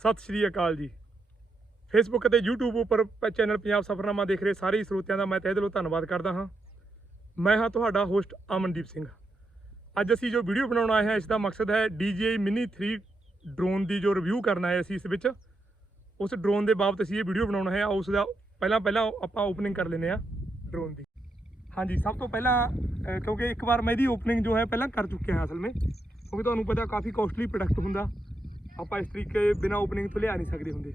ਸਤਿ ਸ਼੍ਰੀ ਅਕਾਲ ਜੀ। ਫੇਸਬੁੱਕ ਅਤੇ YouTube ਉੱਪਰ ਚੈਨਲ ਪੰਜਾਬ ਸਫਰਨਾਮਾ ਦੇਖ ਰਹੇ ਸਾਰੇ ਸਰੋਤਿਆਂ ਦਾ ਮੈਂ ਤਹਿ ਦਿਲੋਂ ਧੰਨਵਾਦ ਕਰਦਾ ਹਾਂ। ਮੈਂ ਹਾਂ ਤੁਹਾਡਾ ਹੋਸਟ ਅਮਨਦੀਪ ਸਿੰਘ। ਅੱਜ ਅਸੀਂ ਜੋ ਵੀਡੀਓ ਬਣਾਉਣ ਆਏ ਹਾਂ ਇਸ ਦਾ ਮਕਸਦ ਹੈ DJI Mini 3 ਡਰੋਨ ਦੀ ਜੋ ਰਿਵਿਊ ਕਰਨਾ ਹੈ ਅਸੀਂ ਇਸ ਵਿੱਚ, ਉਸ ਡਰੋਨ ਦੇ ਬਾਬਤ ਅਸੀਂ ਇਹ ਵੀਡੀਓ ਬਣਾਉਣਾ ਹੈ। ਉਸ ਦਾ ਪਹਿਲਾਂ ਪਹਿਲਾਂ ਆਪਾਂ ਓਪਨਿੰਗ ਕਰ ਲੈਂਦੇ ਹਾਂ ਡਰੋਨ ਦੀ। ਹਾਂਜੀ, ਸਭ ਤੋਂ ਪਹਿਲਾਂ ਕਿਉਂਕਿ ਇੱਕ ਵਾਰ ਮੈਂ ਇਹਦੀ ਓਪਨਿੰਗ ਜੋ ਹੈ ਪਹਿਲਾਂ ਕਰ ਚੁੱਕਿਆ ਹਾਂ ਅਸਲ ਵਿੱਚ, ਕਿਉਂਕਿ ਤੁਹਾਨੂੰ ਪਤਾ ਕਾਫੀ ਕੋਸਟਲੀ ਪ੍ਰੋਡਕਟ ਹੁੰਦਾ। ਆਪਾਂ ਇਸ ਤਰੀਕੇ ਬਿਨਾ ਓਪਨਿੰਗ ਤੋਂ ਲਿਆ ਨਹੀਂ ਸਕਦੇ ਹੁੰਦੇ।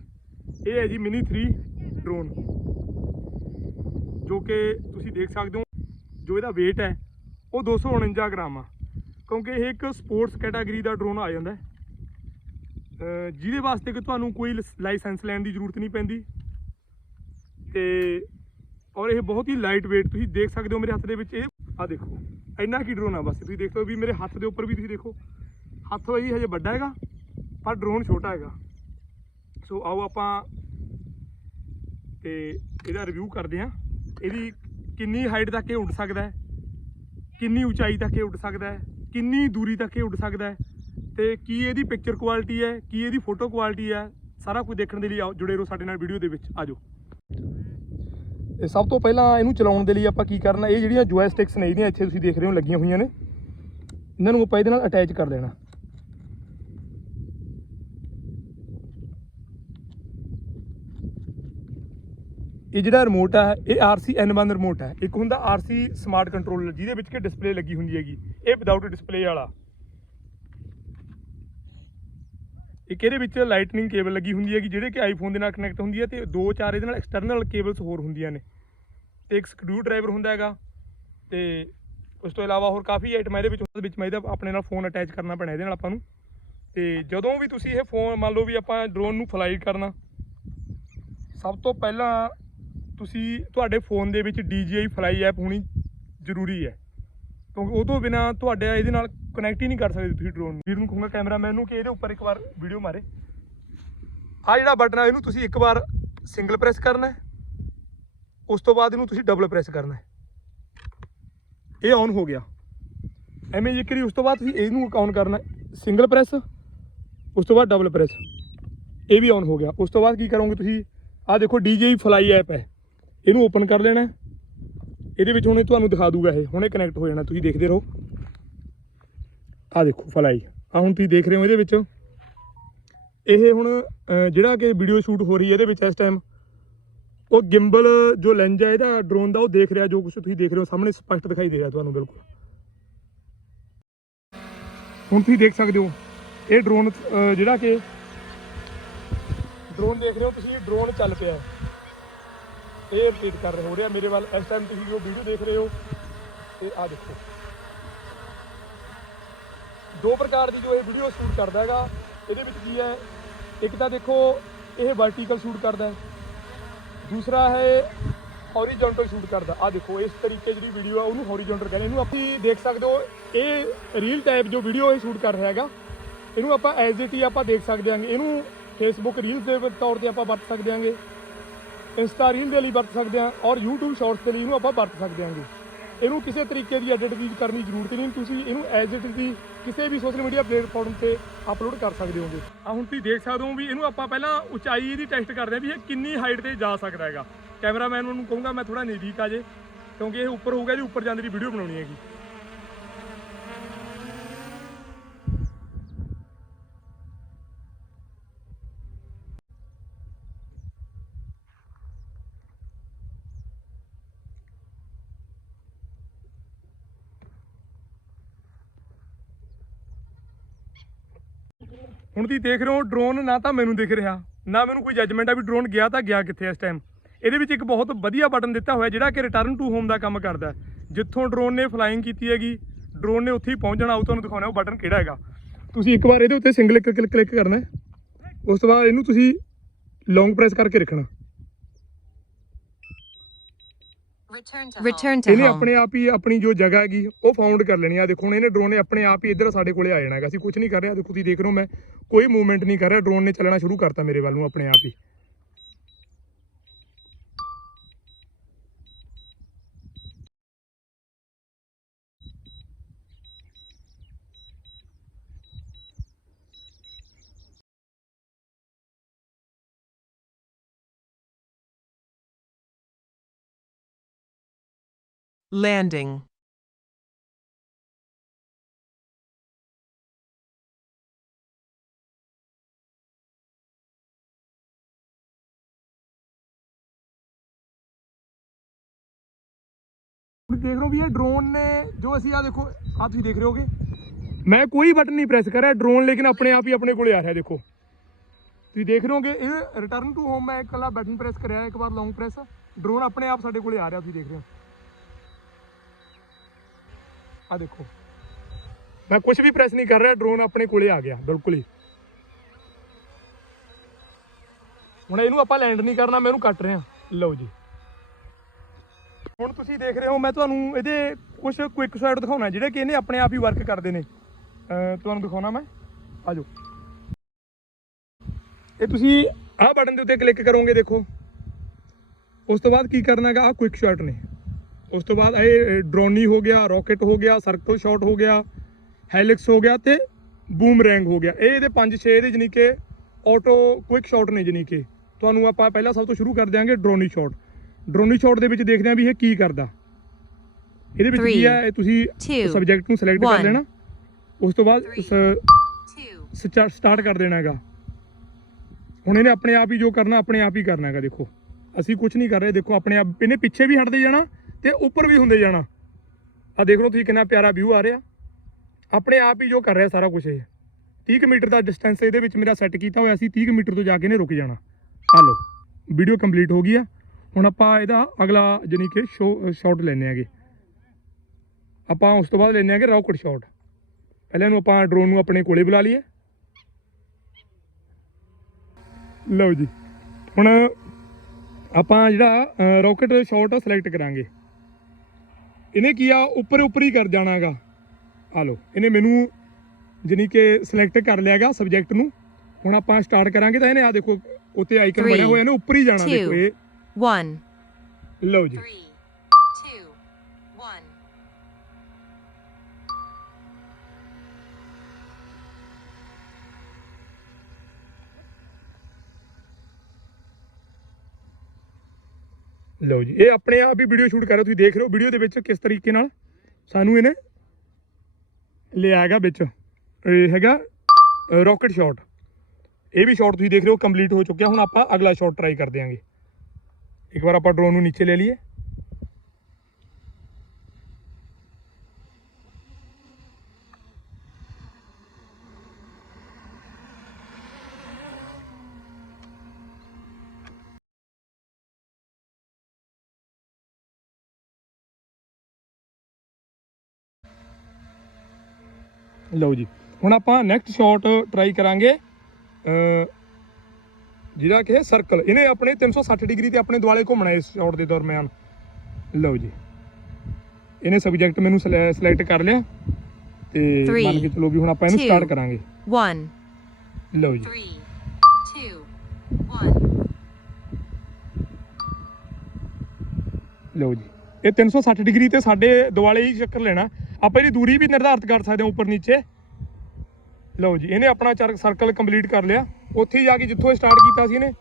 ਇਹ ਹੈ ਜੀ ਮਿਨੀ 3 ਡਰੋਨ ਜੋ ਕਿ ਤੁਸੀਂ ਦੇਖ ਸਕਦੇ ਹੋ, ਜੋ ਇਹਦਾ weight ਹੈ, ਉਹ 249 ਗ੍ਰਾਮ ਆ। ਕਿਉਂਕਿ ਇਹ ਇੱਕ ਸਪੋਰਟਸ ਕੈਟਾਗਰੀ ਦਾ ਡਰੋਨ ਆ ਜਾਂਦਾ ਜਿਹਦੇ ਵਾਸਤੇ ਕਿ ਤੁਹਾਨੂੰ ਕੋਈ ਲਾਇਸੈਂਸ ਲੈਣ ਦੀ ਜ਼ਰੂਰਤ ਨਹੀਂ ਪੈਂਦੀ। ਤੇ, ਔਰ ਇਹ ਬਹੁਤ ਹੀ ਲਾਈਟ weight, ਤੁਸੀਂ ਦੇਖ ਸਕਦੇ ਹੋ ਮੇਰੇ ਹੱਥ ਦੇ ਵਿੱਚ ਇਹ। ਆ ਦੇਖੋ, ਇੰਨਾ ਕੀ ਡਰੋਨ ਆ ਬਸ। ਤੁਸੀਂ ਦੇਖ ਹੋ ਵੀ ਮੇਰੇ ਹੱਥ ਦੇ ਉੱਪਰ ਵੀ ਤੁਸੀਂ ਦੇਖੋ। ਹੱਥ ਵਹੀ ਹਜੇ ਵੱਡਾ ਹੈਗਾ। ਪਰ ਡਰੋਨ ਛੋਟਾ ਹੈਗਾ। ਸੋ ਆਓ ਆਪਾਂ ਤੇ ਇਹਦਾ ਰਿਵਿਊ ਕਰਦੇ ਹਾਂ। ਇਹਦੀ ਕਿੰਨੀ ਹਾਈਟ ਤੱਕ ਇਹ ਉੱਡ ਸਕਦਾ ਹੈ? ਕਿੰਨੀ ਉਚਾਈ ਤੱਕ ਇਹ ਉੱਡ ਸਕਦਾ ਹੈ? ਕਿੰਨੀ ਦੂਰੀ ਤੱਕ ਇਹ ਉੱਡ ਸਕਦਾ ਹੈ? ਤੇ ਕੀ ਇਹਦੀ ਪਿਕਚਰ ਕੁਆਲਿਟੀ ਹੈ? ਕੀ ਇਹਦੀ ਫੋਟੋ ਕੁਆਲਿਟੀ ਹੈ? ਸਾਰਾ ਕੁਝ ਦੇਖਣ ਦੇ ਲਈ ਆਓ, ਜੁੜੇ ਰਹੋ ਸਾਡੇ ਨਾਲ ਵੀਡੀਓ ਦੇ ਵਿੱਚ। ਆਜੋ। ਇਹ ਸਭ ਤੋਂ ਪਹਿਲਾਂ ਇਹਨੂੰ ਚਲਾਉਣ ਦੇ ਲਈ ਆਪਾਂ ਕੀ ਕਰਨਾ, ਇਹ ਜਿਹੜੀਆਂ ਜੋਇਸਟਿਕਸ ਨੇ, ਇਹਦੀਆਂ ਇੱਥੇ ਤੁਸੀਂ ਦੇਖ ਰਹੇ ਹੋ ਲੱਗੀਆਂ ਹੋਈਆਂ ਨੇ। ਇਹਨਾਂ ਨੂੰ ਆਪਾਂ ਇਹਦੇ ਨਾਲ ਅਟੈਚ ਕਰ ਦੇਣਾ। ਇਹ ਜਿਹੜਾ ਰਿਮੋਟ ਹੈ ਇਹ RC N1 ਰਿਮੋਟ ਹੈ ਇੱਕ ਹੁੰਦਾ RC ਸਮਾਰਟ ਕੰਟਰੋਲਰ ਜਿਹਦੇ ਵਿੱਚ ਕਿ ਡਿਸਪਲੇ ਲੱਗੀ ਹੁੰਦੀ ਹੈਗੀ। ਇਹ ਵਿਦਆਊਟ ਡਿਸਪਲੇ ਵਾਲਾ। ਇੱਕ ਇਹਦੇ ਵਿੱਚ ਲਾਈਟਨਿੰਗ ਕੇਬਲ ਲੱਗੀ ਹੁੰਦੀ ਹੈਗੀ, ਜਿਹੜੇ ਕਿ ਆਈਫੋਨ ਦੇ ਨਾਲ ਕਨੈਕਟ ਹੁੰਦੀ ਹੈ ਤੇ ਦੋ ਚਾਰ ਇਹਦੇ ਨਾਲ ਐਕਸਟਰਨਲ ਕੇਬਲਸ ਹੋਰ ਹੁੰਦੀਆਂ ਨੇ। ਤੇ ਇੱਕ ਸਕਰੂ ਡਰਾਈਵਰ ਹੁੰਦਾ ਹੈਗਾ, ਤੇ ਉਸ ਤੋਂ ਇਲਾਵਾ ਹੋਰ ਕਾਫੀ ਆਈਟਮ ਇਹਦੇ ਵਿੱਚ ਉਹਦੇ ਵਿੱਚ ਮੈਂ ਇਹਦਾ ਆਪਣੇ ਨਾਲ ਫੋਨ ਅਟੈਚ ਕਰਨਾ ਪੈਣਾ ਇਹਦੇ ਨਾਲ ਆਪਾਂ ਨੂੰ। ਤੇ ਜਦੋਂ ਵੀ ਤੁਸੀਂ ਇਹ ਫੋਨ ਮੰਨ ਲਓ ਵੀ ਆਪਾਂ ਡਰੋਨ ਨੂੰ ਫਲਾਈ ਕਰਨਾ, ਸਭ ਤੋਂ ਪਹਿਲਾਂ ਤੁਸੀਂ ਤੁਹਾਡੇ ਫੋਨ ਦੇ ਵਿੱਚ DJI ਫਲਾਈ ਐਪ ਹੋਣੀ ਜ਼ਰੂਰੀ ਹੈ। ਕਿਉਂਕਿ ਉਹ ਤੋਂ ਬਿਨਾ ਤੁਹਾਡਾ ਇਹਦੇ ਨਾਲ ਕਨੈਕਟ ਹੀ ਨਹੀਂ ਕਰ ਸਕਦੇ ਤੁਸੀਂ ਡਰੋਨ ਵੀਰ ਨੂੰ ਕਹੂੰਗਾ ਕੈਮਰਾਮੈਨ ਨੂੰ ਕਿ ਇਹਦੇ ਉੱਪਰ ਇੱਕ ਵਾਰ ਵੀਡੀਓ ਮਾਰੇ। ਆ ਜਿਹੜਾ ਬਟਨ ਆ, ਇਹਨੂੰ ਤੁਸੀਂ ਇੱਕ ਵਾਰ ਸਿੰਗਲ ਪ੍ਰੈਸ ਕਰਨਾ ਹੈ। ਉਸ ਤੋਂ ਬਾਅਦ ਇਹਨੂੰ ਤੁਸੀਂ ਡਬਲ ਪ੍ਰੈਸ ਕਰਨਾ ਹੈ। ਇਹ ਔਨ ਹੋ ਗਿਆ। ਐਵੇਂ ਜੇ ਕਰੀ ਉਸ ਤੋਂ ਬਾਅਦ ਤੁਸੀਂ ਇਹਨੂੰ ਔਨ ਕਰਨਾ ਸਿੰਗਲ ਪ੍ਰੈਸ ਉਸ ਤੋਂ ਬਾਅਦ ਡਬਲ ਪ੍ਰੈਸ ਇਹ ਵੀ ਔਨ ਹੋ ਗਿਆ। ਉਸ ਤੋਂ ਬਾਅਦ ਕੀ ਕਰੋਗੇ ਤੁਸੀਂ? ਆਹ ਦੇਖੋ DJI ਫਲਾਈ ਐਪ ਹੈ। ਇਹਨੂੰ ਓਪਨ ਕਰ ਲੈਣਾ ਇਹਦੇ ਵਿੱਚ ਹੁਣੇ ਤੁਹਾਨੂੰ ਦਿਖਾ ਦੂਗਾ ਇਹ। ਹੁਣੇ ਕਨੈਕਟ ਹੋ ਜਾਣਾ, ਤੁਸੀਂ ਦੇਖਦੇ ਰਹੋ। ਆਹ ਦੇਖੋ ਫਲਾਈ। ਆ ਹੁਣ ਤੁਸੀਂ ਦੇਖ ਰਹੇ ਹੋ ਇਹਦੇ ਵਿੱਚ। ਇਹ ਹੁਣ ਜਿਹੜਾ ਕਿ ਵੀਡੀਓ ਸ਼ੂਟ ਹੋ ਰਹੀ ਹੈ ਇਹਦੇ ਵਿੱਚ ਇਸ ਟਾਈਮ ਉਹ ਗਿੰਬਲ ਜੋ ਲੈਂਜ ਹੈ, ਇਹਦਾ ਡਰੋਨ ਦਾ ਉਹ ਦੇਖ ਰਿਹਾ, ਜੋ ਕੁਝ ਤੁਸੀਂ ਦੇਖ ਰਹੇ ਹੋ। ਸਾਹਮਣੇ ਸਪਸ਼ਟ ਦਿਖਾਈ ਦੇ ਰਿਹਾ ਤੁਹਾਨੂੰ, ਬਿਲਕੁਲ। ਹੁਣ ਤੁਸੀਂ ਦੇਖ ਸਕਦੇ ਹੋ, ਇਹ ਡਰੋਨ ਜਿਹੜਾ ਕਿ ਡਰੋਨ ਦੇਖ ਰਹੇ ਹੋ, ਤੁਸੀਂ ਡਰੋਨ ਚੱਲ ਪਿਆ। ਹੈ ਇਹ ਰਿਪੀਟ ਕਰ ਰਹੇ ਹੋ ਰਿਹਾ। ਮੇਰੇ ਵੱਲ ਇਸ ਟਾਈਮ ਤੁਸੀਂ ਜੋ ਵੀਡੀਓ ਦੇਖ ਰਹੇ ਹੋ, ਤੇ ਆ ਦੇਖੋ। ਦੋ ਪ੍ਰਕਾਰ ਦੀ ਜੋ ਇਹ ਵੀਡੀਓ ਸ਼ੂਟ ਕਰਦਾ ਹੈਗਾ, ਇਹਦੇ ਵਿੱਚ ਕੀ ਹੈ, ਇੱਕ ਤਾਂ ਦੇਖੋ, ਇਹ ਵਰਟੀਕਲ ਸ਼ੂਟ ਕਰਦਾ ਹੈ। ਦੂਸਰਾ ਹੈ ਹੌਰੀਜ਼ੌਂਟਲ ਸ਼ੂਟ ਕਰਦਾ। ਆ ਦੇਖੋ, ਇਸ ਤਰੀਕੇ ਜਿਹੜੀ ਵੀਡੀਓ ਆ, ਉਹਨੂੰ ਹੌਰੀਜ਼ੌਂਟਲ ਕਹਿੰਦੇ ਇਹਨੂੰ ਆਪੀ ਦੇਖ ਸਕਦੇ ਹੋ, ਇਹ ਰੀਲ ਟਾਈਪ ਜੋ ਵੀਡੀਓ ਇਹ ਸ਼ੂਟ ਕਰ ਰਿਹਾ ਹੈਗਾ, ਇਹਨੂੰ ਆਪਾਂ ਐਜ਼ ਇਟ ਹੀ ਆਪਾਂ ਦੇਖ ਸਕਦੇ ਹਾਂਗੇ। ਇਹਨੂੰ ਫੇਸਬੁੱਕ ਰੀਲਸ ਦੇ ਤੌਰ ਤੇ ਆਪਾਂ ਵਰਤ ਸਕਦੇ ਹਾਂਗੇ। ਇੰਸਟਾ ਰੀਲ ਦੇ ਲਈ ਵਰਤ ਸਕਦੇ ਹਾਂ ਔਰ YouTube ਸ਼ਾਰਟਸ ਦੇ ਲਈ ਇਹਨੂੰ ਆਪਾਂ ਵਰਤ ਸਕਦੇ ਹਾਂਗੇ। ਇਹਨੂੰ ਕਿਸੇ ਤਰੀਕੇ ਦੀ ਐਡਿਟ ਦੀ ਕਰਨ ਜ਼ਰੂਰਤ ਨਹੀਂ, ਤੁਸੀਂ ਇਹਨੂੰ ਐਜ਼ ਇਟ ਦੀ ਕਿਸੇ ਵੀ ਸੋਸ਼ਲ ਮੀਡੀਆ ਪਲੇਟਫਾਰਮ ਤੇ ਅਪਲੋਡ ਕਰ ਸਕਦੇ ਹੋਗੇ। ਆ ਹੁਣ ਤੁਸੀਂ ਦੇਖ ਸਕਦੇ ਹੋ ਵੀ ਇਹਨੂੰ ਆਪਾਂ ਪਹਿਲਾਂ ਉਚਾਈ ਇਹਦੀ ਟੈਸਟ ਕਰਦੇ ਹਾਂ ਵੀ ਇਹ ਕਿੰਨੀ ਹਾਈਟ ਤੇ ਜਾ ਸਕਦਾ ਹੈਗਾ। ਕੈਮਰਾਮੈਨ ਨੂੰ ਕਹੂੰਗਾ ਮੈਂ ਥੋੜਾ ਨਜ਼ਦੀਕ ਆ ਜੇ, ਕਿਉਂਕਿ ਇਹ ਉੱਪਰ ਹੋਊਗਾ ਜੀ, ਉੱਪਰ ਜਾਂਦੀ ਦੀ ਵੀਡੀਓ ਬਣਾਉਣੀ ਹੈਗੀ। ਹੁਣ ਤੁਸੀਂ ਦੇਖ ਰਹੇ ਹੋ ਡਰੋਨ ਨਾ ਤਾਂ ਮੈਨੂੰ ਦਿਖ ਰਿਹਾ, ਨਾ ਮੈਨੂੰ ਕੋਈ ਜੱਜਮੈਂਟ ਆ ਵੀ ਡਰੋਨ ਗਿਆ ਤਾਂ ਗਿਆ ਕਿੱਥੇ ਇਸ ਟਾਈਮ ਇਹਦੇ ਵਿੱਚ ਇੱਕ ਬਹੁਤ ਵਧੀਆ ਬਟਨ ਦਿੱਤਾ ਹੋਇਆ, ਜਿਹੜਾ ਕਿ ਰਿਟਰਨ ਟੂ ਹੋਮ ਦਾ ਕੰਮ ਕਰਦਾ ਜਿੱਥੋਂ ਡਰੋਨ ਨੇ ਫਲਾਈਂਗ ਕੀਤੀ ਹੈਗੀ ਡਰੋਨ ਨੇ ਉੱਥੇ ਹੀ ਪਹੁੰਚਣਾ ਉਹ ਤੁਹਾਨੂੰ ਦਿਖਾਉਣਾ ਉਹ ਬਟਨ ਕਿਹੜਾ ਹੈਗਾ। ਤੁਸੀਂ ਇੱਕ ਵਾਰ ਇਹਦੇ ਉੱਤੇ ਸਿੰਗਲ ਕਲਿੱਕ ਕਲਿੱਕ ਕਰਨਾ ਉਸ ਤੋਂ ਬਾਅਦ ਇਹਨੂੰ ਤੁਸੀਂ ਲੌਂਗ ਪ੍ਰੈਸ ਕਰਕੇ ਰੱਖਣਾ। Home. to ਇਹਨੇ. ਆਪਣੇ ਆਪ ਹੀ ਆਪਣੀ ਜੋ ਜਗ੍ਹਾ ਹੈਗੀ ਉਹ ਫਾਊਂਡ ਕਰ ਲੈਣੀ ਆ ਦੇਖੋ ਹੁਣ ਇਹਨੇ ਡਰੋਨ ਨੇ ਆਪਣੇ ਆਪ ਹੀ ਇੱਧਰ ਸਾਡੇ ਕੋਲੇ ਆ ਜਾਣਾ ਹੈਗਾ ਅਸੀਂ ਕੁਝ ਨਹੀਂ ਕਰ ਰਿਹਾ ਦੇਖੋ ਤੁਸੀਂ ਦੇਖ ਰਹੇ ਹੋ ਮੈਂ ਕੋਈ ਮੂਵਮੈਂਟ ਨਹੀਂ ਕਰ ਰਿਹਾ ਡਰੋਨ ਨੇ ਚੱਲਣਾ ਸ਼ੁਰੂ ਕਰਤਾ ਮੇਰੇ ਵੱਲ ਨੂੰ ਆਪਣੇ ਆਪ ਹੀ landing, ਹੁਣ ਦੇਖ ਰਹੇ ਹੋ ਵੀ ਇਹ ਡਰੋਨ ਨੇ ਜੋ ਅਸੀਂ ਆ ਦੇਖੋ ਆ ਤੁਸੀਂ ਦੇਖ ਰਹੇ ਹੋਗੇ ਮੈਂ ਕੋਈ ਬਟਨ ਨਹੀਂ ਪ੍ਰੈਸ ਕਰ ਰਿਹਾ ਡਰੋਨ ਲੇਕਿਨ ਆਪਣੇ ਆਪ ਹੀ ਆਪਣੇ ਕੋਲੇ ਆ ਰਿਹਾ ਦੇਖੋ ਤੁਸੀਂ ਦੇਖ ਰਹੇ ਹੋਗੇ ਇਹ ਰਿਟਰਨ ਟੂ ਹੋਮ ਮੈਂ ਇਕੱਲਾ ਬਟਨ ਪ੍ਰੈਸ ਕਰਿਆ ਇੱਕ ਵਾਰ ਲੌਂਗ ਪ੍ਰੈਸ ਡਰੋਨ ਆਪਣੇ ਆਪ ਸਾਡੇ ਕੋਲੇ ਆ ਰਿਹਾ ਤੁਸੀਂ ਦੇਖ ਰਹੇ ਹੋ ਆ ਦੇਖੋ। ਮੈਂ ਕੁਝ ਵੀ ਪ੍ਰੈਸ ਨਹੀਂ ਕਰ ਰਿਹਾ ਡਰੋਨ ਆਪਣੇ ਕੋਲੇ ਆ ਗਿਆ, ਬਿਲਕੁਲ ਹੀ। ਹੁਣ ਇਹਨੂੰ ਆਪਾਂ ਲੈਂਡ ਨਹੀਂ ਕਰਨਾ, ਮੈਂ ਇਹਨੂੰ ਕੱਟ ਰਿਹਾ। ਲਓ ਜੀ। ਹੁਣ ਤੁਸੀਂ ਦੇਖ ਰਹੇ ਹੋ, ਮੈਂ ਤੁਹਾਨੂੰ ਇਹਦੇ ਕੁਝ ਕੁਇਕ ਸ਼ਾਟ ਦਿਖਾਉਣਾ ਜਿਹੜੇ ਕਿ ਇਹਨੇ ਆਪਣੇ ਆਪ ਹੀ ਵਰਕ ਕਰਦੇ ਨੇ। ਤੁਹਾਨੂੰ ਦਿਖਾਉਣਾ ਮੈਂ। ਆ ਜਾਓ ਇਹ ਤੁਸੀਂ ਆਹ ਬਟਨ ਦੇ ਉੱਤੇ ਕਲਿੱਕ ਕਰੋਗੇ, ਦੇਖੋ। ਉਸ ਤੋਂ ਬਾਅਦ ਕੀ ਕਰਨਾ ਹੈਗਾ? ਆਹ ਕੁਇਕ ਸ਼ਾਟ ਨੇ। ਉਸ ਤੋਂ ਬਾਅਦ ਇਹ ਡਰੋਨੀ ਹੋ ਗਿਆ ਰਾਕਟ ਹੋ ਗਿਆ ਸਰਕਲ ਸ਼ਾਟ ਹੋ ਗਿਆ ਹੈਲਿਕਸ ਹੋ ਗਿਆ ਤੇ ਬੂਮਰੈਂਗ ਹੋ ਗਿਆ। ਇਹ ਇਹਦੇ 5-6 ਇਹਦੇ ਜਾਨੀ ਕਿ ਆਟੋ ਕੁਇਕ ਸ਼ਾਟ ਨੇ ਜਾਨੀ ਕਿ। ਤੁਹਾਨੂੰ ਆਪਾਂ ਪਹਿਲਾਂ ਸਭ ਤੋਂ ਸ਼ੁਰੂ ਕਰ ਦਿਆਂਗੇ ਡਰੋਨੀ ਸ਼ਾਟ ਡਰੋਨੀ ਸ਼ਾਟ ਦੇ ਵਿੱਚ ਦੇਖਦੇ ਆਂ ਵੀ ਇਹ ਕੀ ਕਰਦਾ। ਇਹਦੇ ਵਿੱਚ ਕੀ ਹੈ ਇਹ ਤੁਸੀਂ ਸਬਜੈਕਟ ਨੂੰ ਸਿਲੈਕਟ ਕਰ. ਲੈਣਾ। ਉਸ ਤੋਂ ਬਾਅਦ. ਸਟਾਰਟ ਕਰ ਦੇਣਾ ਹੈਗਾ ਹੁਣ ਇਹਨੇ ਆਪਣੇ ਆਪ ਹੀ ਜੋ ਕਰਨਾ ਆਪਣੇ ਆਪ ਹੀ ਕਰਨਾ ਹੈਗਾ ਦੇਖੋ। ਅਸੀਂ ਕੁਝ ਨਹੀਂ ਕਰ ਰਹੇ ਦੇਖੋ ਆਪਣੇ ਆਪ ਇਹਨੇ ਪਿੱਛੇ ਵੀ ਹਟਦੇ ਜਾਣਾ ਤੇ ਉੱਪਰ ਵੀ ਹੁੰਦੇ ਜਾਣਾ। ਆ ਦੇਖ ਲਓ ਤੁਸੀਂ ਕਿੰਨਾ ਪਿਆਰਾ ਵਿਊ ਆ ਰਿਹਾ। ਆਪਣੇ ਆਪ ਹੀ ਜੋ ਕਰ ਰਿਹਾ ਸਾਰਾ ਕੁਝ ਇਹ। 30 ਕੁ ਮੀਟਰ ਦਾ ਡਿਸਟੈਂਸ ਇਹਦੇ ਵਿੱਚ ਮੇਰਾ ਸੈੱਟ ਕੀਤਾ ਹੋਇਆ ਸੀ 30 ਕੁ ਮੀਟਰ ਤੋਂ ਜਾ ਕੇ ਨੇ ਰੁਕ ਜਾਣਾ। ਆ ਲਓ ਵੀਡੀਓ ਕੰਪਲੀਟ ਹੋ ਗਈ ਆ। ਹੁਣ ਆਪਾਂ ਇਹਦਾ ਅਗਲਾ ਜਾਨੀ ਕਿ ਸ਼ਾਟ ਲੈਣੇ ਆਗੇ। ਆਪਾਂ ਉਸ ਤੋਂ ਬਾਅਦ ਲੈਣੇ ਆਗੇ ਰੌਕਟ ਸ਼ਾਟ ਪਹਿਲਾਂ ਇਹਨੂੰ ਆਪਾਂ ਡਰੋਨ ਨੂੰ ਆਪਣੇ ਕੋਲੇ ਬੁਲਾ ਲਈਏ। ਲਓ ਜੀ। ਹੁਣ ਆਪਾਂ ਜਿਹੜਾ ਰਾਕਟ ਸ਼ਾਟ ਸਿਲੈਕਟ ਕਰਾਂਗੇ। ਇਹਨੇ ਕੀ ਆ? ਉੱਪਰ ਉੱਪਰ ਹੀ ਕਰ ਜਾਣਾ ਹੈਗਾ। ਆ ਲਓ ਇਹਨੇ ਮੈਨੂੰ ਜਾਨੀ ਕਿ ਸਿਲੈਕਟ ਕਰ ਲਿਆਗਾ ਸਬਜੈਕਟ ਨੂੰ। ਹੁਣ ਆਪਾਂ ਸਟਾਰਟ ਕਰਾਂਗੇ ਤਾਂ ਇਹਨੇ ਆ ਦੇਖੋ ਉੱਤੇ ਆਈਕਨ ਬਣਿਆ ਹੋਇਆ ਇਹਨੇ ਉੱਪਰ ਹੀ ਜਾਣਾ ਦੇਖੋ ਇਹ। One. ਲਓ ਜੀ। ਲਓ ਜੀ, ਇਹ ਆਪਣੇ ਆਪ ਹੀ ਵੀਡੀਓ ਸ਼ੂਟ ਕਰ ਰਿਹਾ ਤੁਸੀਂ ਦੇਖ ਰਹੇ ਹੋ ਵੀਡੀਓ ਦੇ ਵਿੱਚ ਕਿਸ ਤਰੀਕੇ ਨਾਲ ਸਾਨੂੰ ਇਹਨੇ ਲਿਆ ਹੈਗਾ ਵਿੱਚ। ਇਹ ਹੈਗਾ ਰਾਕਟ ਸ਼ਾਟ ਇਹ ਵੀ ਸ਼ਾਟ ਤੁਸੀਂ ਦੇਖ ਰਹੇ ਹੋ ਕੰਪਲੀਟ ਹੋ ਚੁੱਕਿਆ। ਹੁਣ ਆਪਾਂ ਅਗਲਾ ਸ਼ਾਟ ਟਰਾਈ ਕਰ ਦਿਆਂਗੇ। ਇੱਕ ਵਾਰ ਆਪਾਂ ਡਰੋਨ ਨੂੰ ਨੀਚੇ ਲੈ ਲਈਏ। ਲਓ ਜੀ ਹੁਣ ਆਪਾਂ ਨੈਕਸਟ ਸ਼ਾਟ ਟਰਾਈ ਕਰਾਂਗੇ ਅ ਜਿਹਦਾ ਕਿ ਸਰਕਲ ਇਹਨੇ ਆਪਣੇ 360 ਡਿਗਰੀ ਤੇ ਆਪਣੇ ਦੁਆਲੇ ਘੁੰਮਣਾ ਇਸ ਸ਼ਾਟ ਦੇ ਦਰਮਿਆਨ ਲਓ ਜੀ ਇਹਨੇ ਸਬਜੈਕਟ ਮੈਨੂੰ ਸਿਲੈਕਟ ਕਰ ਲਿਆ ਤੇ ਮੰਨ ਕੇ ਚਲੋ ਵੀ ਹੁਣ ਆਪਾਂ ਇਹਨੂੰ ਸਟਾਰਟ ਕਰਾਂਗੇ One. ਲਓ ਜੀ Three. Two. One. ਲਓ ਜੀ ਇਹ 360 ਡਿਗਰੀ ਤੇ ਸਾਡੇ ਦੁਆਲੇ ਹੀ ਚੱਕਰ ਲੈਣਾ ਆਪਾਂ ਇਹਦੀ ਦੂਰੀ ਵੀ ਨਿਰਧਾਰਤ ਕਰ ਸਕਦੇ ਹਾਂ ਉੱਪਰ ਨੀਚੇ। ਲਓ ਜੀ ਇਹਨੇ ਆਪਣਾ ਚਰ ਸਰਕਲ ਕੰਪਲੀਟ ਕਰ ਲਿਆ। ਉੱਥੇ ਜਾ ਕੇ ਜਿੱਥੋਂ ਸਟਾਰਟ ਕੀਤਾ ਸੀ ਇਹਨੇ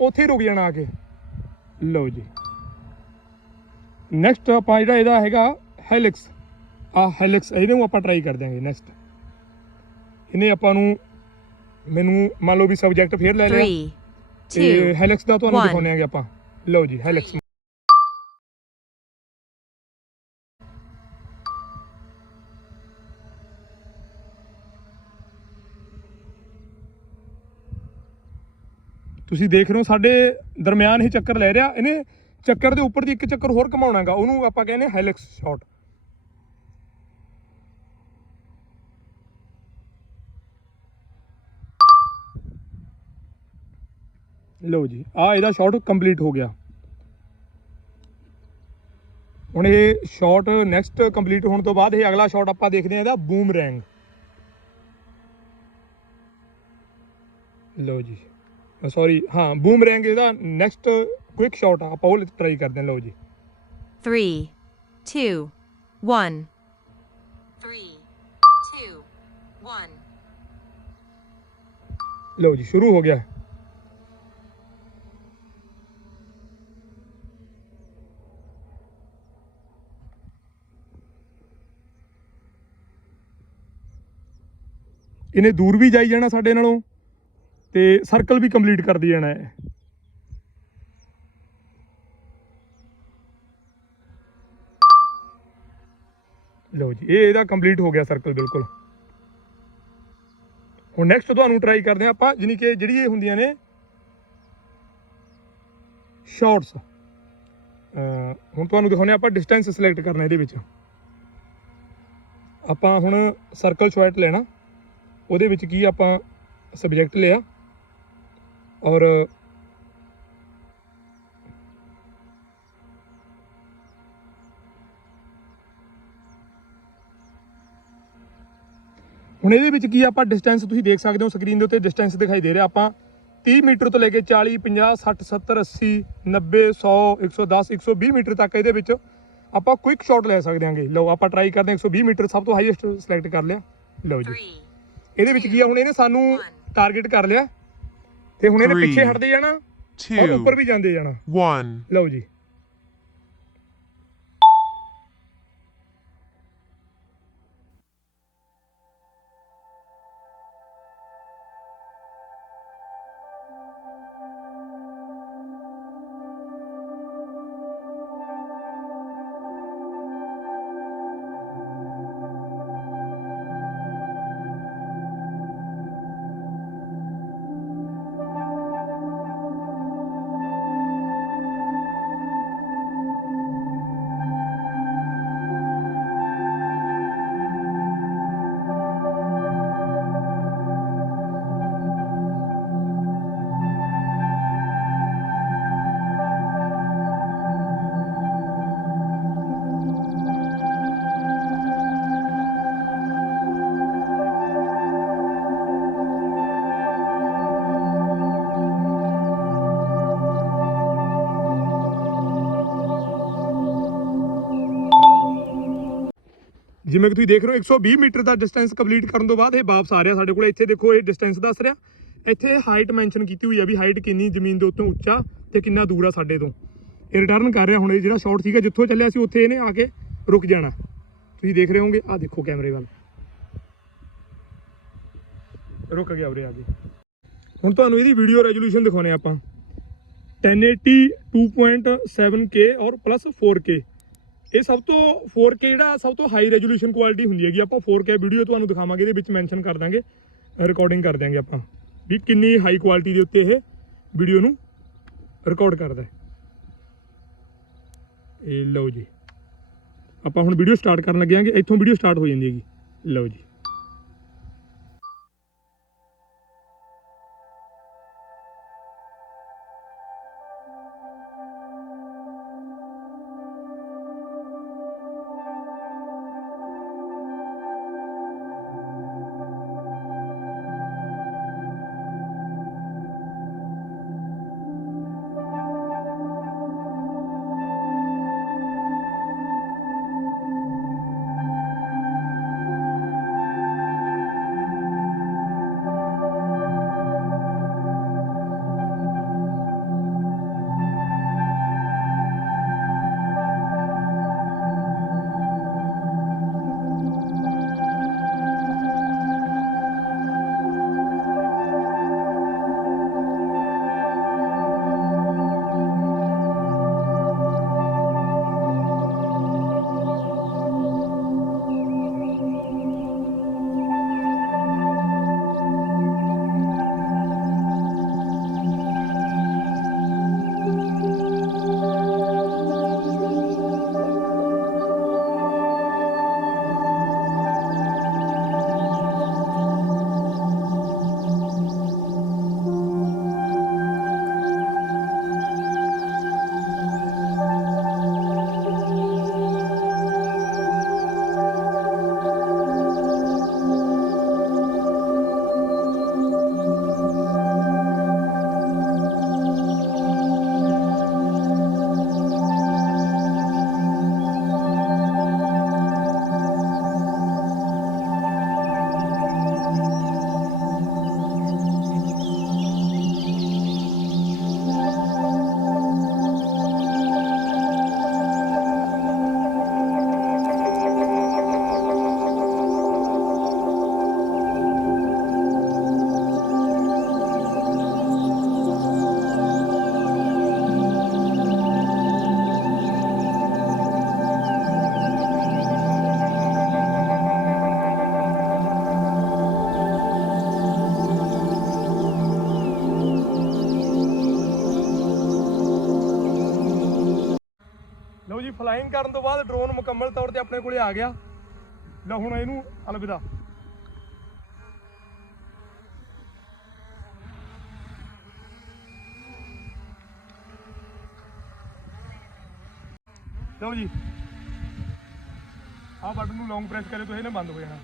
ਉੱਥੇ ਰੁਕ ਜਾਣਾ ਆ ਕੇ। ਲਓ ਜੀ। ਨੈਕਸਟ ਆਪਾਂ ਜਿਹੜਾ ਇਹਦਾ ਹੈਗਾ ਹੈਲਿਕਸ ਆ ਹੈਲਿਕਸ ਇਹਨੂੰ ਆਪਾਂ ਟਰਾਈ ਕਰ ਦਿਆਂਗੇ ਨੈਕਸਟ ਇਹਨੇ ਆਪਾਂ ਨੂੰ ਮੈਨੂੰ ਮੰਨ ਲਓ ਵੀ ਸਬਜੈਕਟ ਫੇਰ ਲੈ ਲਿਆ. ਤੇ. ਹੈਲਿਕਸ ਦਾ ਤੁਹਾਨੂੰ. ਦਿਖਾਉਂਦੇ ਆਂਗੇ ਆਪਾਂ। ਲਓ ਜੀ ਹੈਲਿਕਸ ਤੁਸੀਂ ਦੇਖ ਰਹੇ ਹੋ, ਸਾਡੇ ਦਰਮਿਆਨ ਹੀ ਚੱਕਰ ਲੈ ਰਿਹਾ। ਇਹਨੇ ਚੱਕਰ ਦੇ ਉੱਪਰ ਦੀ ਇੱਕ ਚੱਕਰ ਹੋਰ ਘਮਾਉਣਾਗਾ ਉਹਨੂੰ ਆਪਾਂ ਕਹਿੰਦੇ ਹੈਲਿਕਸ ਸ਼ਾਟ ਲਓ ਜੀ, ਆ ਇਹਦਾ ਸ਼ਾਟ ਕੰਪਲੀਟ ਹੋ ਗਿਆ। ਹੁਣ ਇਹ ਸ਼ਾਟ ਨੈਕਸਟ ਕੰਪਲੀਟ ਹੋਣ ਤੋਂ ਬਾਅਦ ਇਹ ਅਗਲਾ ਸ਼ਾਟ ਆਪਾਂ ਦੇਖਦੇ ਹਾਂ ਇਹਦਾ ਬੂਮਰੈਂਗ ਲਓ ਜੀ। ਸੌਰੀ ਹਾਂ ਬੂਮ ਬੂਮਰੈਂਗ ਇਹਦਾ ਨੈਕਸਟ ਕੁਇਕ ਸ਼ਾਟ ਆ ਆਪਾਂ ਉਹ ਟਰਾਈ ਕਰਦੇ ਲਓ ਜੀ। 3 2 1 3 2 1 ਲਓ ਜੀ ਸ਼ੁਰੂ ਹੋ ਗਿਆ। ਇਹਨੇ ਦੂਰ ਵੀ ਜਾਈ ਜਾਣਾ ਸਾਡੇ ਨਾਲੋਂ। ਤੇ ਸਰਕਲ ਵੀ ਕੰਪਲੀਟ ਕਰਦੀ ਜਾਣਾ ਹੈ ਲਓ ਜੀ, ਇਹ ਇਹਦਾ ਕੰਪਲੀਟ ਹੋ ਗਿਆ ਸਰਕਲ ਬਿਲਕੁਲ। ਹੁਣ ਨੈਕਸਟ ਤੁਹਾਨੂੰ ਟਰਾਈ ਕਰਦੇ ਹਾਂ ਆਪਾਂ, ਜਾਣੀ ਕਿ ਜਿਹੜੀ ਇਹ ਹੁੰਦੀਆਂ ਨੇ ਸ਼ਾਰਟਸ ਹੁਣ ਤੁਹਾਨੂੰ ਦਿਖਾਉਂਦੇ ਹਾਂ ਆਪਾਂ ਡਿਸਟੈਂਸ ਸਿਲੈਕਟ ਕਰਨਾ ਇਹਦੇ ਵਿੱਚ। ਆਪਾਂ ਹੁਣ ਸਰਕਲ ਸ਼ਾਰਟ ਲੈਣਾ, ਉਹਦੇ ਵਿੱਚ ਕੀ ਆਪਾਂ ਸਬਜੈਕਟ ਲਿਆ? ਔਰ ਹੁਣ ਇਹਦੇ ਵਿੱਚ ਕੀ ਆਪਾਂ ਡਿਸਟੈਂਸ ਤੁਸੀਂ ਦੇਖ ਸਕਦੇ ਹੋ ਸਕਰੀਨ ਦੇ ਉੱਤੇ ਡਿਸਟੈਂਸ ਦਿਖਾਈ ਦੇ ਰਿਹਾ। ਆਪਾਂ 30 ਮੀਟਰ ਤੋਂ ਲੈ ਕੇ 40 50 60 70 80 90 100 110 120 ਮੀਟਰ ਤੱਕ ਇਹਦੇ ਵਿੱਚ ਆਪਾਂ ਕੁਇਕ ਸ਼ਾਟ ਲੈ ਸਕਦੇ ਹਾਂਗੇ। ਲਓ ਆਪਾਂ ਟਰਾਈ ਕਰਦੇ ਹਾਂ 120 ਮੀਟਰ ਸਭ ਤੋਂ ਹਾਈਐਸਟ ਸਿਲੈਕਟ ਕਰ ਲਿਆ। ਲਓ ਜੀ। ਇਹਦੇ ਵਿੱਚ ਕੀ ਆ ਹੁਣ ਇਹਨੇ ਸਾਨੂੰ ਟਾਰਗੇਟ ਕਰ ਲਿਆ। ਤੇ ਹੁਣ ਇਹਨੇ Three. ਪਿੱਛੇ ਹਟਦੇ ਜਾਣਾ ਔਰ ਉੱਪਰ ਵੀ ਜਾਂਦੇ ਜਾਣਾ one. ਲਓ ਜੀ ਜਿਵੇਂ ਕਿ ਤੁਸੀਂ ਦੇਖ ਰਹੇ ਹੋ 120 ਮੀਟਰ ਦਾ ਡਿਸਟੈਂਸ ਕੰਪਲੀਟ ਕਰਨ ਤੋਂ ਬਾਅਦ ਇਹ ਵਾਪਸ ਆ ਰਿਹਾ ਸਾਡੇ ਕੋਲ। ਇੱਥੇ ਦੇਖੋ, ਇਹ ਡਿਸਟੈਂਸ ਦੱਸ ਰਿਹਾ। ਇੱਥੇ ਹਾਈਟ ਮੈਂਸ਼ਨ ਕੀਤੀ ਹੋਈ ਆ ਵੀ ਹਾਈਟ ਕਿੰਨੀ, ਜ਼ਮੀਨ ਦੇ ਉੱਤੋਂ ਉੱਚਾ ਤੇ ਕਿੰਨਾ ਦੂਰ ਆ ਸਾਡੇ ਤੋਂ। ਇਹ ਰਿਟਰਨ ਕਰ ਰਿਹਾ ਹੁਣ ਇਹ ਜਿਹੜਾ ਸ਼ਾਟ ਸੀਗਾ, ਜਿੱਥੋਂ ਚੱਲਿਆ ਸੀ, ਉੱਥੇ ਇਹਨੇ ਆ ਕੇ ਰੁਕ ਜਾਣਾ। ਤੁਸੀਂ ਦੇਖ ਰਹੇ ਹੋਗੇ ਆ ਦੇਖੋ ਕੈਮਰੇ ਵੱਲ। ਰੁਕ ਗਿਆ ਉਰੇ ਆ ਕੇ। ਹੁਣ ਤੁਹਾਨੂੰ ਇਹਦੀ ਵੀਡੀਓ ਰੈਜ਼ੋਲੂਸ਼ਨ ਦਿਖਾਉਣੇ ਆਪਾਂ। 1080 2.7K ਔਰ ਪਲੱਸ 4K ਇਹ ਸਭ ਤੋਂ 4K ਜਿਹੜਾ ਸਭ ਤੋਂ ਹਾਈ ਰੈਜ਼ੋਲੂਸ਼ਨ ਕੁਆਲਿਟੀ ਹੁੰਦੀ ਹੈਗੀ। ਆਪਾਂ 4K ਵੀਡੀਓ ਤੁਹਾਨੂੰ ਦਿਖਾਵਾਂਗੇ, ਇਹਦੇ ਵਿੱਚ ਮੈਂਸ਼ਨ ਕਰ ਦਾਂਗੇ ਰਿਕਾਰਡਿੰਗ ਕਰ ਦਿਆਂਗੇ ਆਪਾਂ। ਵੀ ਕਿੰਨੀ ਹਾਈ ਕੁਆਲਿਟੀ ਦੇ ਉੱਤੇ ਇਹ ਵੀਡੀਓ ਨੂੰ ਰਿਕਾਰਡ ਕਰਦਾ ਹੈ। ਇਹ ਲਓ ਜੀ। ਆਪਾਂ ਹੁਣ ਵੀਡੀਓ ਸਟਾਰਟ ਕਰਨ ਲੱਗੇ ਆਂਗੇ ਇੱਥੋਂ ਵੀਡੀਓ ਸਟਾਰਟ ਹੋ ਜਾਂਦੀ ਹੈਗੀ। ਲਓ ਜੀ। ਫਲਾਈਂਗ ਕਰਨ ਤੋਂ ਬਾਅਦ ਡਰੋਨ ਮੁਕੰਮਲ ਤੌਰ ਤੇ ਆਪਣੇ ਕੋਲੇ ਆ ਗਿਆ। ਲਓ ਹੁਣ ਇਹਨੂੰ ਅਲਵਿਦਾ। ਲਓ ਜੀ। ਆਹ ਬਟਨ ਨੂੰ ਲੌਂਗ ਪ੍ਰੈਸ ਕਰੇ ਤਾਂ ਇਹਨੇ ਬੰਦ ਹੋ ਜਾਣਾ।